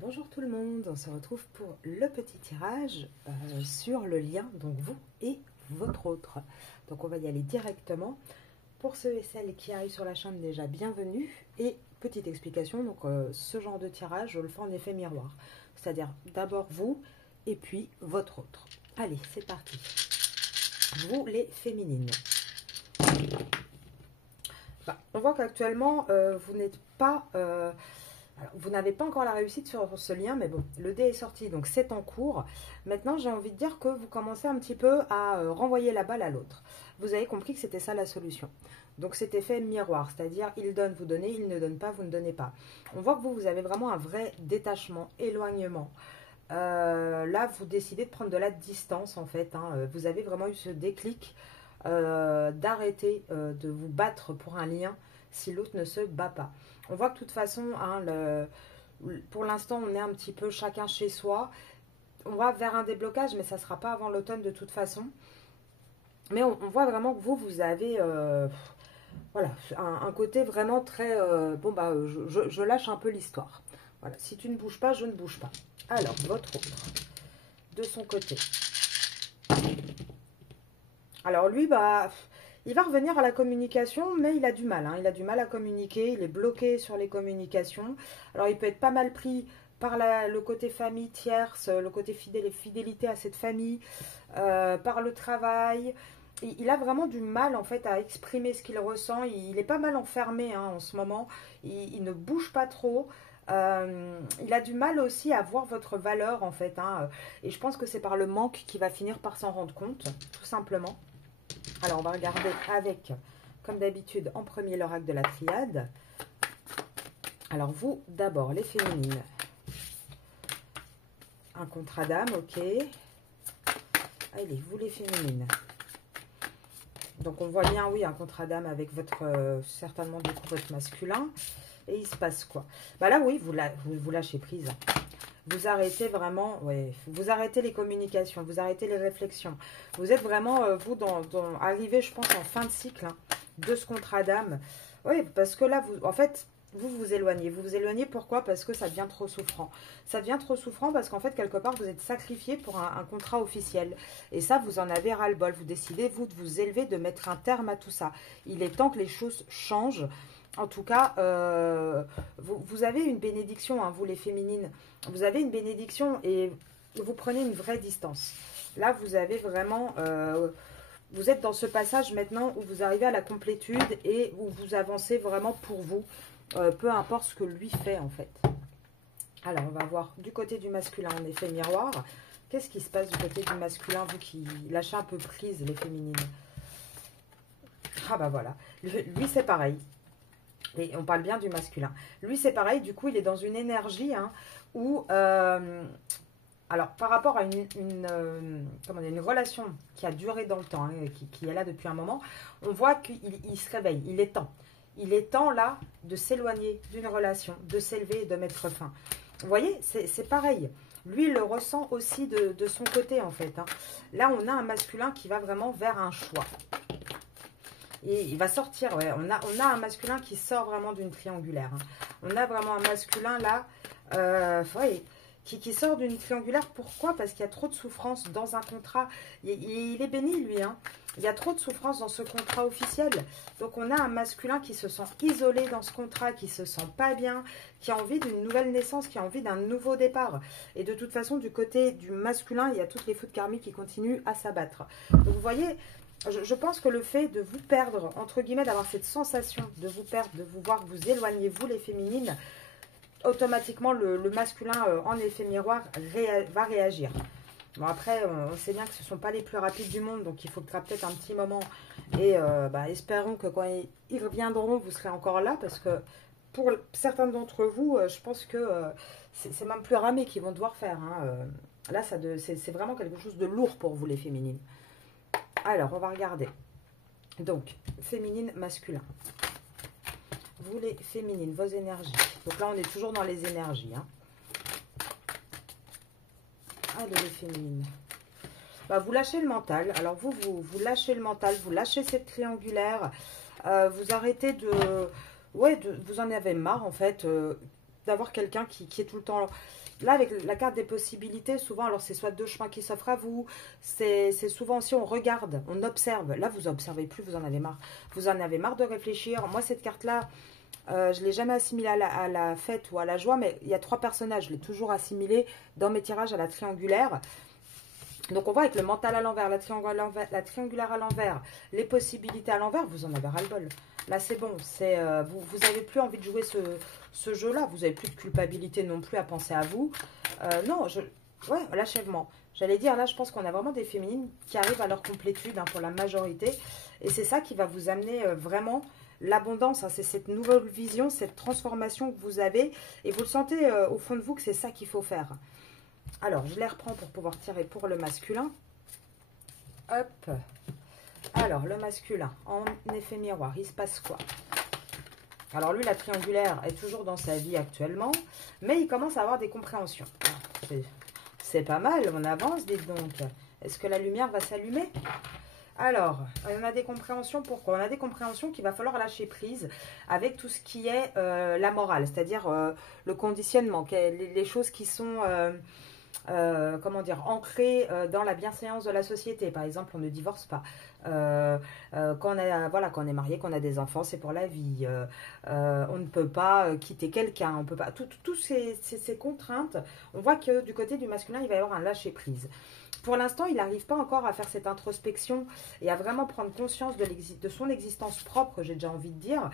Bonjour tout le monde, on se retrouve pour le petit tirage sur le lien, donc vous et votre autre. Donc on va y aller directement. Pour ceux et celles qui arrivent sur la chaîne, déjà bienvenue. Et petite explication, donc ce genre de tirage, je le fais en effet miroir. C'est-à-dire d'abord vous et puis votre autre. Allez, c'est parti. Vous les féminines. On voit qu'actuellement, vous n'êtes pas... alors, vous n'avez pas encore la réussite sur ce lien, mais bon, le dé est sorti, donc c'est en cours. Maintenant, j'ai envie de dire que vous commencez un petit peu à renvoyer la balle à l'autre. Vous avez compris que c'était ça la solution. Donc, cet effet miroir, c'est-à-dire il donne, vous donnez, il ne donne pas, vous ne donnez pas. On voit que vous avez vraiment un vrai détachement, éloignement. Là, vous décidez de prendre de la distance, en fait. Vous avez vraiment eu ce déclic d'arrêter de vous battre pour un lien si l'autre ne se bat pas. On voit que de toute façon, pour l'instant, on est un petit peu chacun chez soi. On va vers un déblocage, mais ça ne sera pas avant l'automne de toute façon. Mais on voit vraiment que vous avez voilà, un côté vraiment très... bon, bah, je lâche un peu l'histoire. Voilà, si tu ne bouges pas, je ne bouge pas. Alors, votre autre, de son côté. Alors lui, bah... il va revenir à la communication, mais il a du mal. Il a du mal à communiquer, il est bloqué sur les communications. Alors, il peut être pas mal pris par le côté famille tierce, le côté fidélité à cette famille, par le travail. Il a vraiment du mal, en fait, à exprimer ce qu'il ressent. Il est pas mal enfermé en ce moment. Il ne bouge pas trop. Il a du mal aussi à voir votre valeur, en fait. Et je pense que c'est par le manque qu'il va finir par s'en rendre compte, tout simplement. Alors, on va regarder avec, comme d'habitude, en premier l'oracle de la triade. Alors, vous, d'abord, les féminines. Un contrat d'âme, ok. Allez, vous, les féminines. Donc, on voit bien, oui, un contrat d'âme avec votre, certainement, du coup, votre masculin. Et il se passe quoi? Bah là, oui, vous lâchez prise. Vous arrêtez vraiment, ouais, vous arrêtez les communications, vous arrêtez les réflexions. Vous êtes vraiment, vous, arrivé, je pense, en fin de cycle de ce contrat d'âme. Oui, parce que là, en fait, vous vous éloignez. Vous vous éloignez, pourquoi? Parce que ça devient trop souffrant. Ça devient trop souffrant parce qu'en fait, quelque part, vous êtes sacrifié pour un contrat officiel. Et ça, vous en avez ras-le-bol. Vous décidez, vous, de vous élever, de mettre un terme à tout ça. Il est temps que les choses changent. En tout cas, vous avez une bénédiction, vous les féminines. Vous avez une bénédiction et vous prenez une vraie distance. Là, vous avez vraiment... vous êtes dans ce passage maintenant où vous arrivez à la complétude et où vous avancez vraiment pour vous. Peu importe ce que lui fait, en fait. Alors, on va voir du côté du masculin, en effet, miroir. Qu'est-ce qui se passe du côté du masculin, vous qui lâchez un peu prise, les féminines? Ah bah voilà. Lui, c'est pareil. Et on parle bien du masculin. Lui, c'est pareil. Du coup, il est dans une énergie où... alors, par rapport à une relation qui a duré dans le temps, qui est là depuis un moment, on voit qu'il se réveille. Il est temps. Il est temps, là, de s'éloigner d'une relation, de s'élever et de mettre fin. Vous voyez, c'est pareil. Lui, il le ressent aussi de son côté, en fait. Là, on a un masculin qui va vraiment vers un choix. Et il va sortir, ouais. On a un masculin qui sort vraiment d'une triangulaire. On a vraiment un masculin là, ouais, qui sort d'une triangulaire. Pourquoi? Parce qu'il y a trop de souffrance dans un contrat. Il est béni, lui. Il y a trop de souffrance dans ce contrat officiel. Donc, on a un masculin qui se sent isolé dans ce contrat, qui se sent pas bien, qui a envie d'une nouvelle naissance, qui a envie d'un nouveau départ. Et de toute façon, du côté du masculin, il y a toutes les foudres karmiques qui continuent à s'abattre. Donc, vous voyez... Je pense que le fait de vous perdre, entre guillemets, d'avoir cette sensation de vous perdre, de vous voir vous éloigner, vous les féminines, automatiquement le masculin, en effet miroir, va réagir. Bon, après, on sait bien que ce ne sont pas les plus rapides du monde, donc il faudra peut-être un petit moment. Et espérons que quand ils reviendront, vous serez encore là, parce que pour certains d'entre vous, je pense que c'est même plus ramé qu'ils vont devoir faire. Là, c'est vraiment quelque chose de lourd pour vous les féminines. Alors, on va regarder. Donc, féminine, masculin. Vous les féminines, vos énergies. Donc là, on est toujours dans les énergies. Allez, les féminines. Bah, vous lâchez le mental. Alors, vous lâchez le mental. Vous lâchez cette triangulaire. Vous arrêtez de... Ouais, vous en avez marre, en fait. d'avoir quelqu'un qui est tout le temps... Là, avec la carte des possibilités, souvent, alors c'est soit deux chemins qui s'offrent à vous, c'est souvent aussi on regarde, on observe. Là, vous n'observez plus, vous en avez marre. Vous en avez marre de réfléchir. Moi, cette carte-là, je ne l'ai jamais assimilée à la fête ou à la joie, mais il y a 3 personnages. Je l'ai toujours assimilée dans mes tirages à la triangulaire. Donc, on voit avec le mental à l'envers, la triangulaire à l'envers, les possibilités à l'envers, vous en avez ras-le-bol. Là, c'est bon. Vous n'avez plus envie de jouer ce jeu-là. Vous n'avez plus de culpabilité non plus à penser à vous. Non, ouais, l'achèvement. J'allais dire, là, je pense qu'on a vraiment des féminines qui arrivent à leur complétude hein, pour la majorité. Et c'est ça qui va vous amener vraiment l'abondance. Hein, c'est cette nouvelle vision, cette transformation que vous avez. Et vous le sentez au fond de vous que c'est ça qu'il faut faire. Alors, je les reprends pour pouvoir tirer pour le masculin. Hop. Alors, le masculin, en effet miroir, il se passe quoi? Alors, lui, la triangulaire est toujours dans sa vie actuellement, mais il commence à avoir des compréhensions. C'est pas mal, on avance, dites donc. Est-ce que la lumière va s'allumer? Alors, on a des compréhensions, pourquoi? On a des compréhensions qu'il va falloir lâcher prise avec tout ce qui est la morale, c'est-à-dire le conditionnement, les choses qui sont... comment dire, ancré dans la bienséance de la société. Par exemple, on ne divorce pas. Quand on est marié, qu'on a des enfants, c'est pour la vie. On ne peut pas quitter quelqu'un. On peut pas. Toutes ces contraintes, on voit que du côté du masculin, il va y avoir un lâcher-prise. Pour l'instant, il n'arrive pas encore à faire cette introspection et à vraiment prendre conscience de son existence propre, j'ai déjà envie de dire.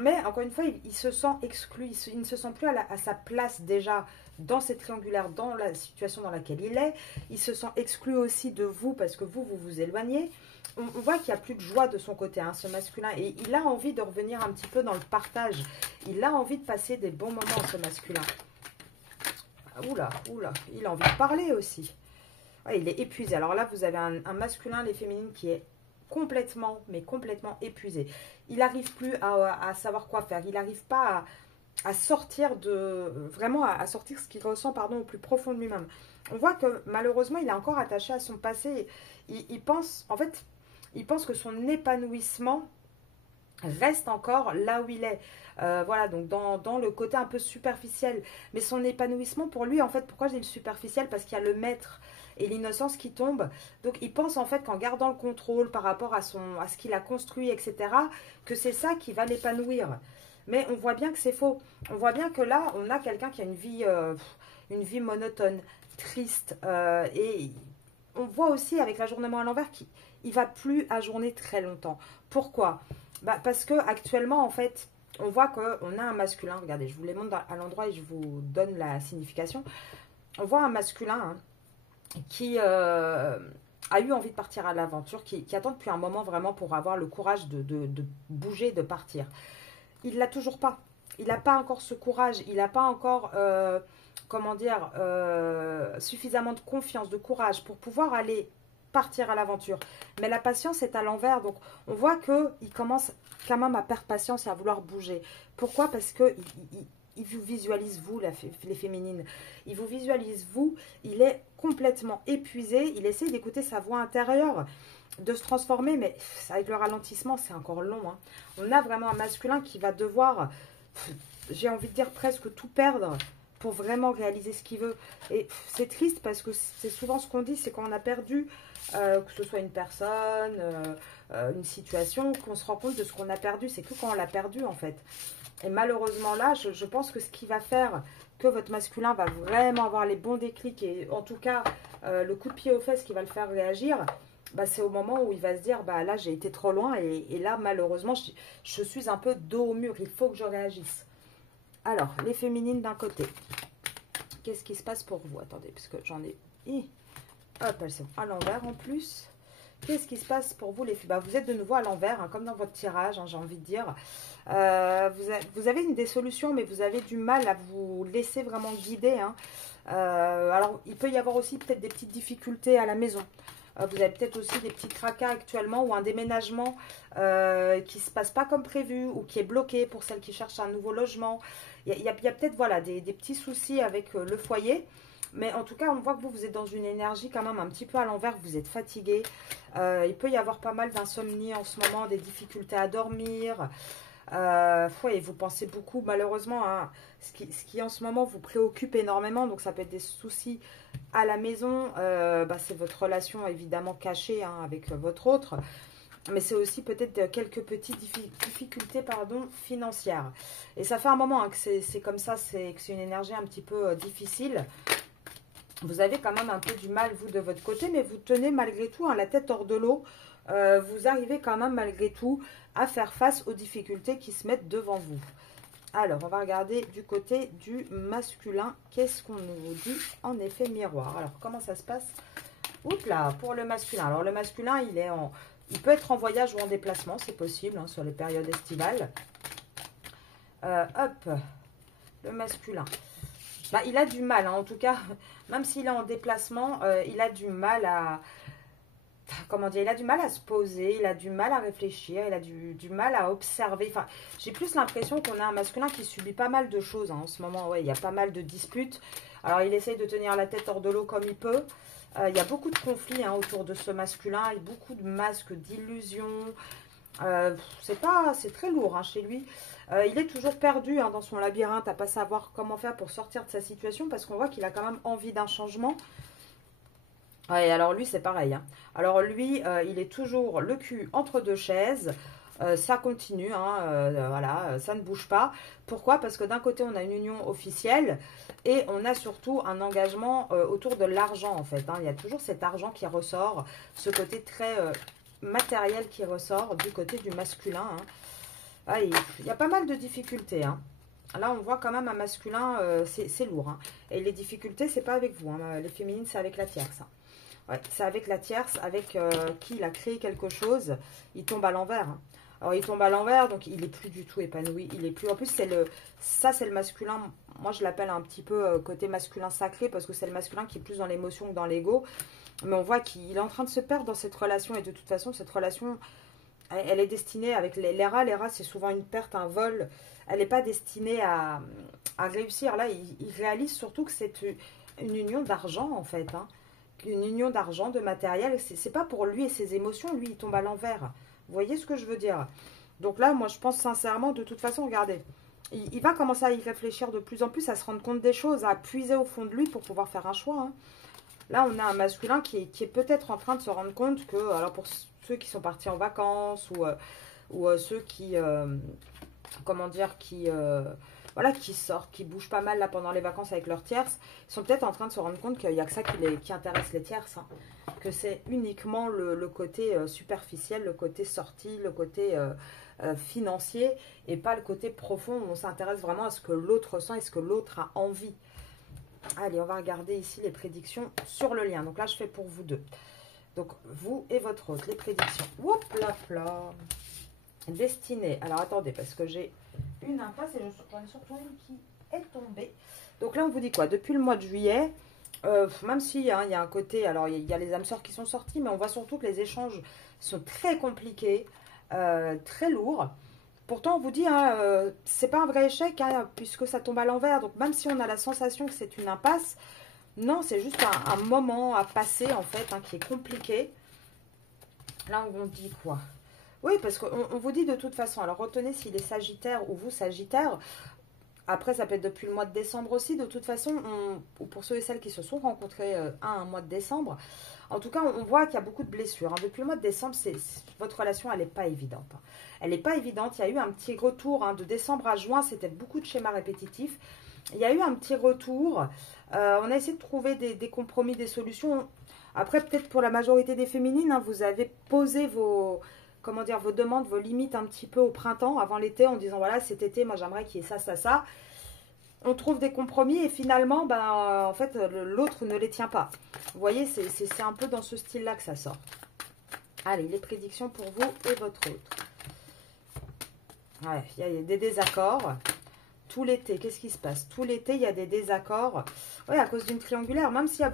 Mais encore une fois, il se sent exclu, il ne se sent plus à sa place déjà dans cette triangulaire, dans la situation dans laquelle il est. Il se sent exclu aussi de vous parce que vous vous éloignez. On voit qu'il n'y a plus de joie de son côté, hein, ce masculin. Et il a envie de revenir un petit peu dans le partage. Il a envie de passer des bons moments, ce masculin. Oula, il a envie de parler aussi. Ouais, il est épuisé. Alors là, vous avez un masculin, les féminines, qui est complètement, mais complètement épuisé. Il n'arrive plus à savoir quoi faire. Il n'arrive pas à sortir vraiment à sortir ce qu'il ressent, pardon, au plus profond de lui-même. On voit que malheureusement, il est encore attaché à son passé. Il pense, en fait, il pense que son épanouissement reste encore là où il est. Voilà, donc dans le côté un peu superficiel. Mais son épanouissement, pour lui, en fait, pourquoi je dis le superficiel? Parce qu'il y a le maître et l'innocence qui tombe. Donc, il pense en fait qu'en gardant le contrôle par rapport à ce qu'il a construit, etc., que c'est ça qui va l'épanouir. Mais on voit bien que c'est faux. On voit bien que là, on a quelqu'un qui a une vie monotone, triste. Et on voit aussi avec l'ajournement à l'envers qu'il ne va plus ajourner très longtemps. Pourquoi? Parce que actuellement, en fait, on voit qu'on a un masculin. Regardez, je vous les montre à l'endroit et je vous donne la signification. On voit un masculin hein, qui a eu envie de partir à l'aventure, qui attend depuis un moment vraiment pour avoir le courage de bouger, de partir. Il ne l'a toujours pas. Il n'a pas encore ce courage. Il n'a pas encore, comment dire, suffisamment de confiance, de courage pour pouvoir aller partir à l'aventure. Mais la patience est à l'envers. Donc, on voit qu'il commence quand même à perdre patience et à vouloir bouger. Pourquoi? Parce que il vous visualise, vous, les féminines. Il vous visualise, vous. Il est complètement épuisé. Il essaie d'écouter sa voix intérieure, de se transformer. Mais avec le ralentissement, c'est encore long. Hein. On a vraiment un masculin qui va devoir, j'ai envie de dire, presque tout perdre pour vraiment réaliser ce qu'il veut. Et c'est triste parce que c'est souvent ce qu'on dit, c'est quand on a perdu, que ce soit une personne, une situation, qu'on se rend compte de ce qu'on a perdu. C'est que quand on l'a perdu, en fait. Et malheureusement là, je pense que ce qui va faire que votre masculin va vraiment avoir les bons déclics et en tout cas le coup de pied aux fesses qui va le faire réagir, c'est au moment où il va se dire là j'ai été trop loin et là malheureusement je suis un peu dos au mur, il faut que je réagisse. Alors, les féminines d'un côté. Qu'est-ce qui se passe pour vous? Attendez, parce que j'en ai... Hop, elles sont à l'envers en plus. Qu'est-ce qui se passe pour vous les filles? Vous êtes de nouveau à l'envers, hein, comme dans votre tirage, hein, j'ai envie de dire. Vous avez des solutions, mais vous avez du mal à vous laisser vraiment guider. Hein. Alors, il peut y avoir aussi peut-être des petites difficultés à la maison. Vous avez peut-être aussi des petits tracas actuellement ou un déménagement qui ne se passe pas comme prévu ou qui est bloqué pour celles qui cherchent un nouveau logement. Il y a peut-être voilà, des petits soucis avec le foyer. Mais en tout cas, on voit que vous êtes dans une énergie quand même un petit peu à l'envers, vous êtes fatigué. Il peut y avoir pas mal d'insomnie en ce moment, des difficultés à dormir. Ouais, vous pensez beaucoup, malheureusement, à ce qui en ce moment vous préoccupe énormément. Donc, ça peut être des soucis à la maison. C'est votre relation, évidemment, cachée hein, avec votre autre. Mais c'est aussi peut-être quelques petites difficultés pardon, financières. Et ça fait un moment hein, que c'est comme ça, que c'est une énergie un petit peu difficile. Vous avez quand même un peu du mal, vous, de votre côté, mais vous tenez malgré tout hein, la tête hors de l'eau. Vous arrivez quand même malgré tout à faire face aux difficultés qui se mettent devant vous. Alors, on va regarder du côté du masculin. Qu'est-ce qu'on nous dit en effet miroir? Alors, comment ça se passe? Oups là, pour le masculin. Alors, le masculin, il peut être en voyage ou en déplacement, c'est possible, hein, sur les périodes estivales. Hop, le masculin. Bah, il a du mal, hein, en tout cas, même s'il est en déplacement, il a du mal à... Comment dire, il a du mal à se poser, il a du mal à réfléchir, il a du mal à observer. Enfin, j'ai plus l'impression qu'on a un masculin qui subit pas mal de choses hein, en ce moment. Ouais, il y a pas mal de disputes. Alors, il essaye de tenir la tête hors de l'eau comme il peut. Il y a beaucoup de conflits hein, autour de ce masculin, et beaucoup de masques, d'illusions. C'est très lourd hein, chez lui. Il est toujours perdu hein, dans son labyrinthe à pas savoir comment faire pour sortir de sa situation parce qu'on voit qu'il a quand même envie d'un changement. Ouais, alors lui, c'est pareil. Hein. Alors lui, il est toujours le cul entre deux chaises. Ça continue, hein, voilà, ça ne bouge pas. Pourquoi? Parce que d'un côté, on a une union officielle et on a surtout un engagement autour de l'argent, en fait. Hein. Il y a toujours cet argent qui ressort, ce côté très matériel qui ressort du côté du masculin. Hein. Ah, il y a pas mal de difficultés. Hein. Là, on voit quand même un masculin, c'est lourd. Hein. Et les difficultés, c'est pas avec vous. Hein. Les féminines, c'est avec la tierce. Hein. Ouais, c'est avec la tierce, avec qui il a créé quelque chose. Il tombe à l'envers. Hein. Alors, il tombe à l'envers, donc il n'est plus du tout épanoui. Il est plus. En plus, ça, c'est le masculin. Moi, je l'appelle un petit peu côté masculin sacré parce que c'est le masculin qui est plus dans l'émotion que dans l'ego. Mais on voit qu'il est en train de se perdre dans cette relation. Et de toute façon, cette relation, elle est destinée avec les rats. Les rats, c'est souvent une perte, un vol. Elle n'est pas destinée à réussir. Là, il réalise surtout que c'est une union d'argent, en fait. Hein. Une union d'argent, de matériel. C'est pas pour lui et ses émotions. Lui, il tombe à l'envers. Vous voyez ce que je veux dire? Donc là, moi, je pense sincèrement, de toute façon, regardez. Il va commencer à y réfléchir de plus en plus, à se rendre compte des choses, à puiser au fond de lui pour pouvoir faire un choix. Hein. Là, on a un masculin qui est peut-être en train de se rendre compte que, alors pour ceux qui sont partis en vacances ou ceux qui, comment dire, voilà, qui sortent, qui bougent pas mal là pendant les vacances avec leurs tierces, ils sont peut-être en train de se rendre compte qu'il n'y a que ça qui intéresse les tierces. Hein. Que c'est uniquement le côté superficiel, le côté sorti, le côté financier et pas le côté profond où on s'intéresse vraiment à ce que l'autre ressent et ce que l'autre a envie. Allez, on va regarder ici les prédictions sur le lien. Donc là, je fais pour vous deux. Donc, vous et votre autre, les prédictions. Hop là, là. Destinée. Alors, attendez, parce que j'ai une impasse et j'en ai surtout une qui est tombée. Donc là, on vous dit quoi? Depuis le mois de juillet, même si hein, il y a un côté, alors il y a les âmes sœurs qui sont sortis, mais on voit surtout que les échanges sont très compliqués, très lourds. Pourtant, on vous dit, hein, c'est pas un vrai échec, hein, puisque ça tombe à l'envers. Donc même si on a la sensation que c'est une impasse, non, c'est juste un moment à passer, en fait, hein, qui est compliqué. Là, on vous dit quoi? Oui, parce qu'on vous dit de toute façon, alors retenez s'il est Sagittaire ou vous Sagittaire. Après, ça peut être depuis le mois de décembre aussi. De toute façon, ou pour ceux et celles qui se sont rencontrés un mois de décembre, en tout cas, on voit qu'il y a beaucoup de blessures. Hein. Depuis le mois de décembre, votre relation, elle n'est pas évidente. Hein. Elle n'est pas évidente. Il y a eu un petit retour hein, de décembre à juin. C'était beaucoup de schémas répétitifs. Il y a eu un petit retour. On a essayé de trouver des compromis, des solutions. Après, peut-être pour la majorité des féminines, hein, vous avez posé vos... Comment dire, vos demandes, vos limites un petit peu au printemps, avant l'été, en disant voilà, cet été, moi j'aimerais qu'il y ait ça, ça, ça. On trouve des compromis et finalement, ben, en fait, l'autre ne les tient pas. Vous voyez, c'est un peu dans ce style-là que ça sort. Allez, les prédictions pour vous et votre autre. Ouais, il y a des désaccords. Tout l'été, qu'est-ce qui se passe? Tout l'été, il y a des désaccords. Oui, à cause d'une triangulaire, même s'il y a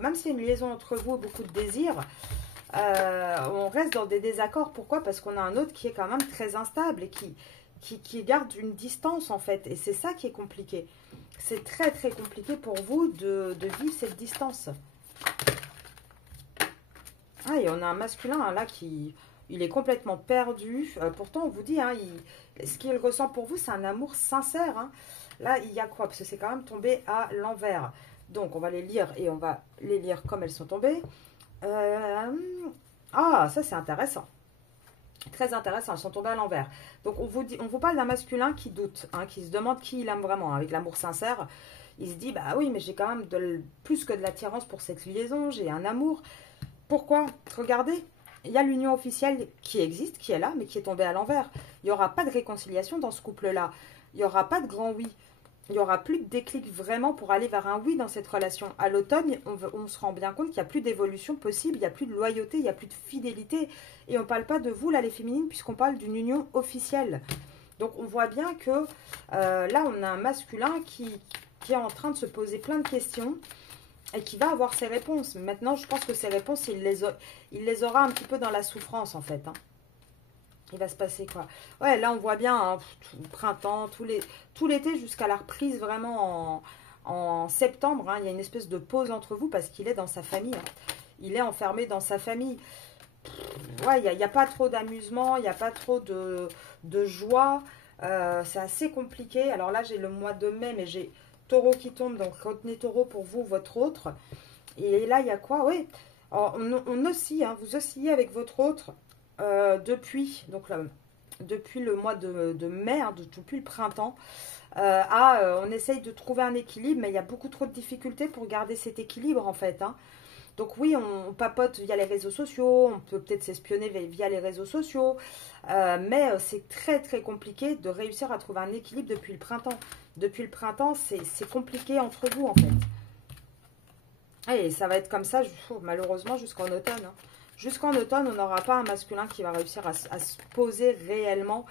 même s'il y a une liaison entre vous et beaucoup de désirs, on reste dans des désaccords. Pourquoi? Parce qu'on a un autre qui est quand même très instable et qui garde une distance en fait. Et c'est ça qui est compliqué. C'est très très compliqué pour vous de vivre cette distance. Ah, et on a un masculin hein, là qui... Il est complètement perdu. Pourtant, on vous dit, hein, ce qu'il ressent pour vous, c'est un amour sincère. Hein. Là, il y a quoi? Parce que c'est quand même tombé à l'envers. Donc, on va les lire et on va les lire comme elles sont tombées. Ah, ça, c'est intéressant. Très intéressant, elles sont tombées à l'envers. Donc, on vous parle d'un masculin qui doute, hein, qui se demande qui il aime vraiment, hein, avec l'amour sincère. Il se dit, bah oui, mais j'ai quand même plus que de l'attirance pour cette liaison, j'ai un amour. Pourquoi? Regardez, il y a l'union officielle qui existe, qui est là, mais qui est tombée à l'envers. Il n'y aura pas de réconciliation dans ce couple-là. Il n'y aura pas de grand oui. Il n'y aura plus de déclic vraiment pour aller vers un oui dans cette relation. À l'automne, on se rend bien compte qu'il n'y a plus d'évolution possible, il n'y a plus de loyauté, il n'y a plus de fidélité. Et on ne parle pas de vous, là, les féminines, puisqu'on parle d'une union officielle. Donc, on voit bien que là, on a un masculin qui est en train de se poser plein de questions et qui va avoir ses réponses. Maintenant, je pense que ces réponses, il les aura un petit peu dans la souffrance, en fait. Hein. Il va se passer quoi? Ouais, là, on voit bien hein, tout le printemps, tout l'été jusqu'à la reprise vraiment en septembre. Hein, il y a une espèce de pause entre vous parce qu'il est dans sa famille. Hein. Il est enfermé dans sa famille. Ouais, il n'y a pas trop d'amusement, il n'y a pas trop de joie. C'est assez compliqué. Alors là, j'ai le mois de mai, mais j'ai Taureau qui tombe. Donc, retenez Taureau pour vous, votre autre. Et là, il y a quoi? Oui, on oscille. Hein, vous oscillez avec votre autre. Depuis le mois de mai, hein, depuis le printemps, on essaye de trouver un équilibre, mais il y a beaucoup trop de difficultés pour garder cet équilibre en fait. Hein. Donc oui, on papote via les réseaux sociaux, on peut peut-être s'espionner via les réseaux sociaux, mais c'est très très compliqué de réussir à trouver un équilibre depuis le printemps. Depuis le printemps, c'est compliqué entre vous en fait. Et ça va être comme ça, malheureusement, jusqu'en automne. Hein. Jusqu'en automne, on n'aura pas un masculin qui va réussir à se poser réellement.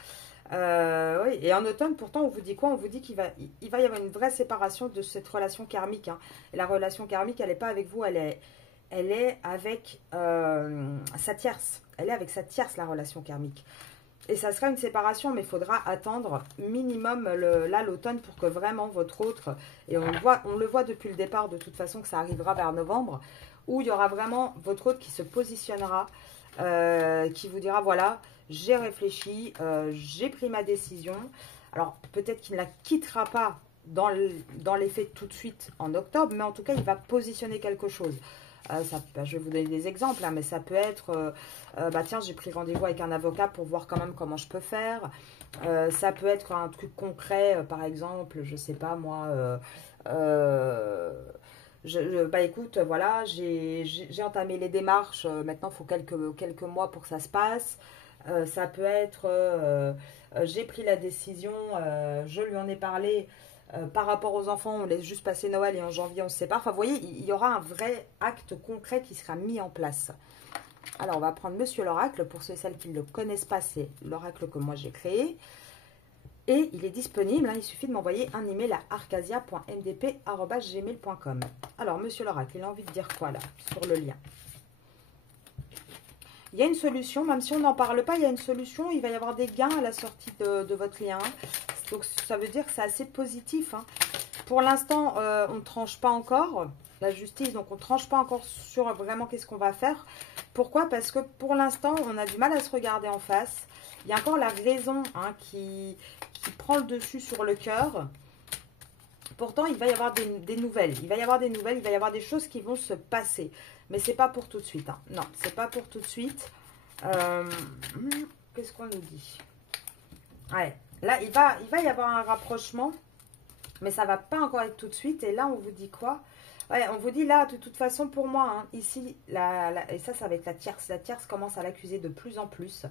Oui. Et en automne, pourtant, on vous dit quoi? On vous dit qu'il va y avoir une vraie séparation de cette relation karmique. Hein. Et la relation karmique, elle n'est pas avec vous, elle est avec sa tierce. Elle est avec sa tierce, la relation karmique. Et ça sera une séparation, mais il faudra attendre minimum l'automne pour que vraiment votre autre, et on le voit depuis le départ de toute façon que ça arrivera vers novembre, où il y aura vraiment votre autre qui se positionnera, qui vous dira, voilà, j'ai réfléchi, j'ai pris ma décision. Alors, peut-être qu'il ne la quittera pas dans les faits tout de suite en octobre, mais en tout cas, il va positionner quelque chose. Je vais vous donner des exemples, hein, mais ça peut être, tiens, j'ai pris rendez-vous avec un avocat pour voir quand même comment je peux faire. Ça peut être un truc concret, par exemple, je sais pas moi... écoute, voilà, j'ai entamé les démarches. Maintenant, il faut quelques mois pour que ça se passe. Ça peut être, j'ai pris la décision, je lui en ai parlé. Par rapport aux enfants, on laisse juste passer Noël et en janvier, on se sépare. Enfin, vous voyez, il y aura un vrai acte concret qui sera mis en place. Alors, on va prendre Monsieur l'Oracle. Pour ceux et celles qui ne le connaissent pas, c'est l'Oracle que moi j'ai créé. Et il est disponible, hein, il suffit de m'envoyer un email à arcasia.mdp@gmail.com. Alors, Monsieur l'Oracle, il a envie de dire quoi là, sur le lien? Il y a une solution, même si on n'en parle pas, il y a une solution, il va y avoir des gains à la sortie de votre lien. Donc, ça veut dire que c'est assez positif. Hein. Pour l'instant, on ne tranche pas encore, la justice, donc on ne tranche pas encore sur vraiment qu'est-ce qu'on va faire. Pourquoi? Parce que pour l'instant, on a du mal à se regarder en face. Il y a encore la raison hein, qui prend le dessus sur le cœur. Pourtant, il va y avoir des nouvelles. Il va y avoir des nouvelles, il va y avoir des choses qui vont se passer. Mais c'est pas pour tout de suite. Hein. Non, c'est pas pour tout de suite. Qu'est-ce qu'on nous dit? Ouais, là, il va y avoir un rapprochement. Mais ça va pas encore être tout de suite. Et là, on vous dit quoi? Ouais, on vous dit là, de toute façon, pour moi, hein, ici, et ça va être la tierce. La tierce commence à l'accuser de plus en plus.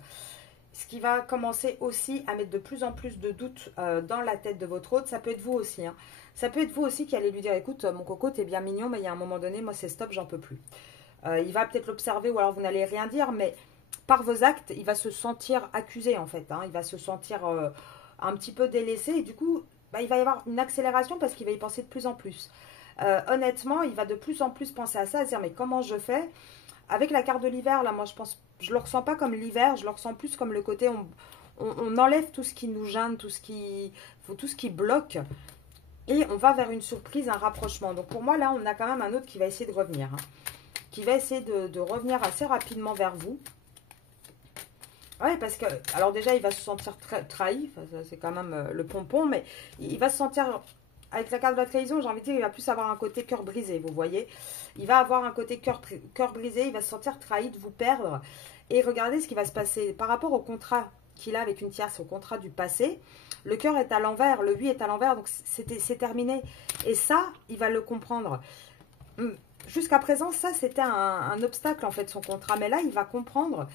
Ce qui va commencer aussi à mettre de plus en plus de doutes dans la tête de votre autre. Ça peut être vous aussi. Hein. Ça peut être vous aussi qui allez lui dire, écoute, mon coco, t'es bien mignon, mais il y a un moment donné, moi, c'est stop, j'en peux plus. Il va peut-être l'observer ou alors vous n'allez rien dire, mais par vos actes, il va se sentir accusé, en fait. Hein. Il va se sentir un petit peu délaissé. Et du coup, il va y avoir une accélération parce qu'il va y penser de plus en plus. Honnêtement, il va de plus en plus penser à ça, à se dire, mais comment je fais? Avec la carte de l'hiver, là, moi, je le ressens pas comme l'hiver, je le ressens plus comme le côté, on enlève tout ce qui nous gêne, tout ce qui bloque, et on va vers une surprise, un rapprochement. Donc, pour moi, là, on a quand même un autre qui va essayer de revenir, hein, qui va essayer de revenir assez rapidement vers vous. Ouais, parce que, alors déjà, il va se sentir trahi, enfin, c'est quand même le pompon, mais il va se sentir, avec la carte de la trahison, j'ai envie de dire, il va plus avoir un côté cœur brisé, vous voyez. Il va avoir un côté cœur brisé, il va se sentir trahi de vous perdre. Et regardez ce qui va se passer par rapport au contrat qu'il a avec une tierce, au contrat du passé. Le cœur est à l'envers, le 8 est à l'envers, donc c'est terminé. Et ça, il va le comprendre. Jusqu'à présent, ça, c'était un obstacle, en fait, son contrat. Mais là, il va comprendre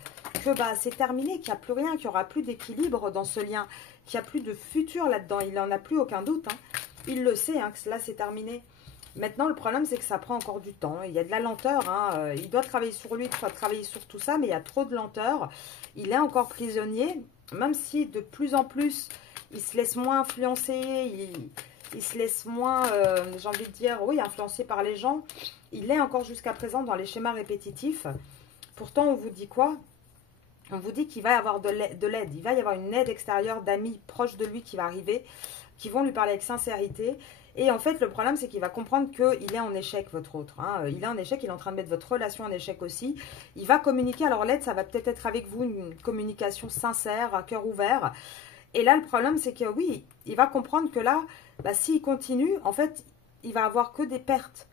que bah, c'est terminé, qu'il n'y a plus rien, qu'il n'y aura plus d'équilibre dans ce lien, qu'il n'y a plus de futur là-dedans. Il n'en a plus aucun doute. Hein. Il le sait, hein, que là, c'est terminé. Maintenant, le problème, c'est que ça prend encore du temps. Il y a de la lenteur. Hein. Il doit travailler sur lui, travailler sur tout ça, mais il y a trop de lenteur. Il est encore prisonnier, même si de plus en plus, il se laisse moins influencer, il se laisse moins, j'ai envie de dire, oui, influencé par les gens. Il est encore jusqu'à présent dans les schémas répétitifs. Pourtant, on vous dit quoi? On vous dit qu'il va y avoir de l'aide. Il va y avoir une aide extérieure d'amis proches de lui qui va arriver, qui vont lui parler avec sincérité. Et en fait, le problème, c'est qu'il va comprendre qu'il est en échec, votre autre. Hein. Il est en échec, il est en train de mettre votre relation en échec aussi. Il va communiquer. Alors, l'aide, ça va peut-être être avec vous, une communication sincère, à cœur ouvert. Et là, le problème, c'est que oui, il va comprendre que là, bah, s'il continue, en fait, il va avoir que des pertes.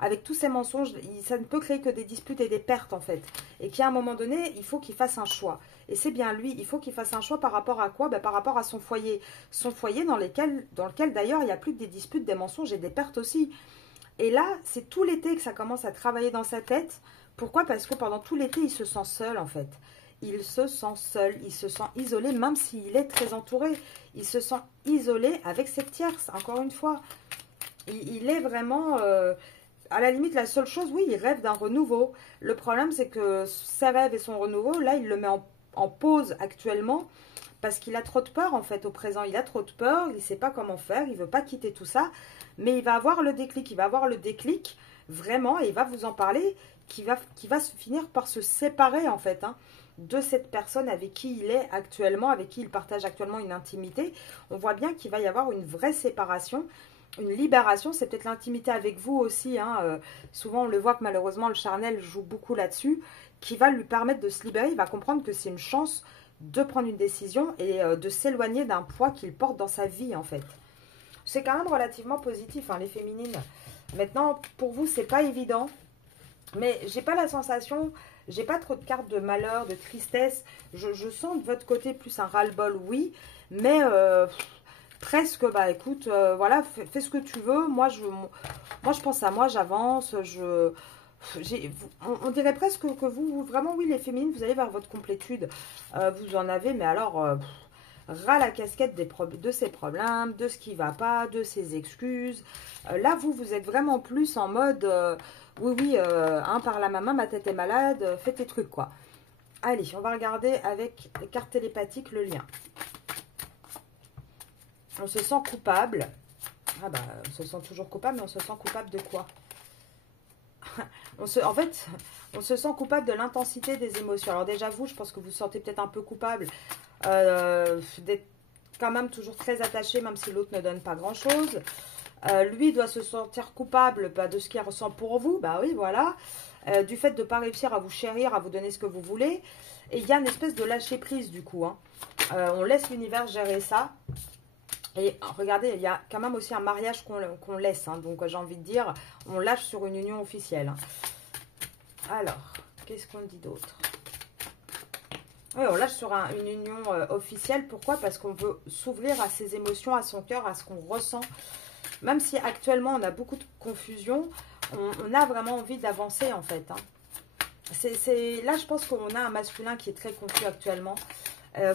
Avec tous ces mensonges, ça ne peut créer que des disputes et des pertes, en fait. Et qu'à un moment donné, il faut qu'il fasse un choix. Et c'est bien lui, il faut qu'il fasse un choix par rapport à quoi? Ben, par rapport à son foyer. Son foyer dans lequel d'ailleurs, il n'y a plus que des disputes, des mensonges et des pertes aussi. Et là, c'est tout l'été que ça commence à travailler dans sa tête. Pourquoi? Parce que pendant tout l'été, il se sent seul, en fait. Il se sent seul, il se sent isolé, même s'il est très entouré. Il se sent isolé avec cette tierce, encore une fois. Il est vraiment... à la limite, la seule chose, oui, il rêve d'un renouveau. Le problème, c'est que ses rêves et son renouveau, là, il le met en pause actuellement parce qu'il a trop de peur, en fait, au présent. Il a trop de peur, il ne sait pas comment faire, il ne veut pas quitter tout ça. Mais il va avoir le déclic, vraiment, et il va vous en parler, qui va se finir par se séparer, en fait, hein, de cette personne avec qui il est actuellement, avec qui il partage actuellement une intimité. On voit bien qu'il va y avoir une vraie séparation, une libération. C'est peut-être l'intimité avec vous aussi. Hein. Souvent, on le voit que malheureusement, le charnel joue beaucoup là-dessus, qui va lui permettre de se libérer. Il va comprendre que c'est une chance de prendre une décision et de s'éloigner d'un poids qu'il porte dans sa vie, en fait. C'est quand même relativement positif, hein, les féminines. Maintenant, pour vous, c'est pas évident. Mais j'ai pas la sensation, j'ai pas trop de cartes de malheur, de tristesse. Je sens de votre côté plus un ras-le-bol, oui. Mais presque, bah écoute, voilà, fais ce que tu veux. Moi, je pense à moi, j'avance. On dirait presque que vous, vraiment, oui, les féminines, vous allez vers votre complétude. Vous en avez, mais alors... ras la casquette de ses problèmes, de ce qui va pas, de ses excuses. Là, vous êtes vraiment plus en mode, oui, oui, hein, par la maman, ma tête est malade, fais tes trucs, quoi. Allez, on va regarder avec les cartes télépathiques le lien. On se sent coupable. Ah bah, on se sent toujours coupable, mais on se sent coupable de quoi? En fait, on se sent coupable de l'intensité des émotions. Alors déjà, vous, je pense que vous vous sentez peut-être un peu coupable d'être quand même toujours très attaché, même si l'autre ne donne pas grand-chose. Lui doit se sentir coupable bah, de ce qu'il ressent pour vous. Bah oui, voilà. Du fait de ne pas réussir à vous chérir, à vous donner ce que vous voulez. Et il y a une espèce de lâcher-prise, du coup. Hein. On laisse l'univers gérer ça. Et regardez, il y a quand même aussi un mariage qu'on laisse. Hein. Donc, j'ai envie de dire, on lâche sur une union officielle. Hein. Alors, qu'est-ce qu'on dit d'autre? Oui, on lâche sur une union officielle. Pourquoi? Parce qu'on veut s'ouvrir à ses émotions, à son cœur, à ce qu'on ressent. Même si actuellement, on a beaucoup de confusion, on a vraiment envie d'avancer, en fait. Hein. Là, je pense qu'on a un masculin qui est très confus actuellement.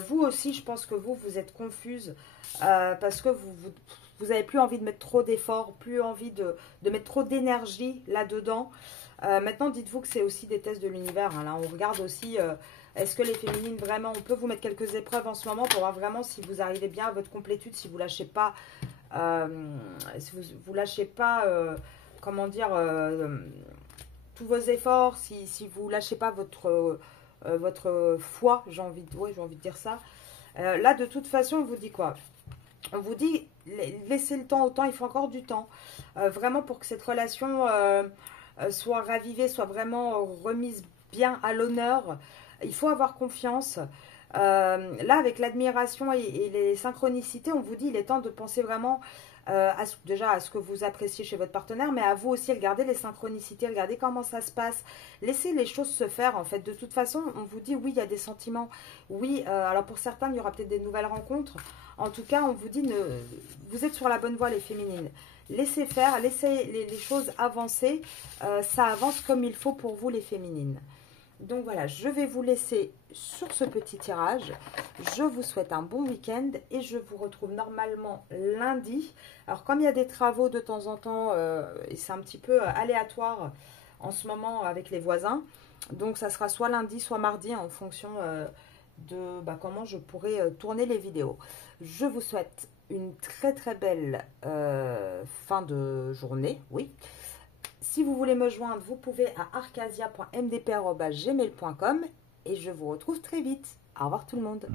Vous aussi, je pense que vous êtes confuse parce que vous n'avez plus envie de mettre trop d'efforts, plus envie de mettre trop d'énergie là-dedans. Maintenant, dites-vous que c'est aussi des tests de l'univers. Hein. Là, on regarde aussi, est-ce que les féminines, vraiment, on peut vous mettre quelques épreuves en ce moment pour voir vraiment si vous arrivez bien à votre complétude, si vous lâchez pas, si vous lâchez pas, comment dire, tous vos efforts, si vous lâchez pas votre foi, j'ai envie de dire ça. Là, de toute façon, on vous dit quoi? On vous dit, laissez le temps au temps, il faut encore du temps. Vraiment pour que cette relation soit ravivée, soit vraiment remise bien à l'honneur. Il faut avoir confiance. Là, avec l'admiration et les synchronicités, on vous dit il est temps de penser vraiment déjà à ce que vous appréciez chez votre partenaire, mais à vous aussi, regardez les synchronicités, regardez comment ça se passe, laissez les choses se faire en fait. De toute façon, on vous dit oui, il y a des sentiments, oui, alors pour certains, il y aura peut-être des nouvelles rencontres. En tout cas, on vous dit, vous êtes sur la bonne voie les féminines. Laissez faire, laissez les choses avancer, ça avance comme il faut pour vous les féminines. Donc voilà, je vais vous laisser sur ce petit tirage. Je vous souhaite un bon week-end et je vous retrouve normalement lundi. Alors comme il y a des travaux de temps en temps, et c'est un petit peu aléatoire en ce moment avec les voisins, donc ça sera soit lundi, soit mardi en fonction de comment je pourrai tourner les vidéos. Je vous souhaite une très très belle fin de journée, oui. Si vous voulez me joindre, vous pouvez à arcasia.mdp@gmail.com et je vous retrouve très vite. Au revoir tout le monde.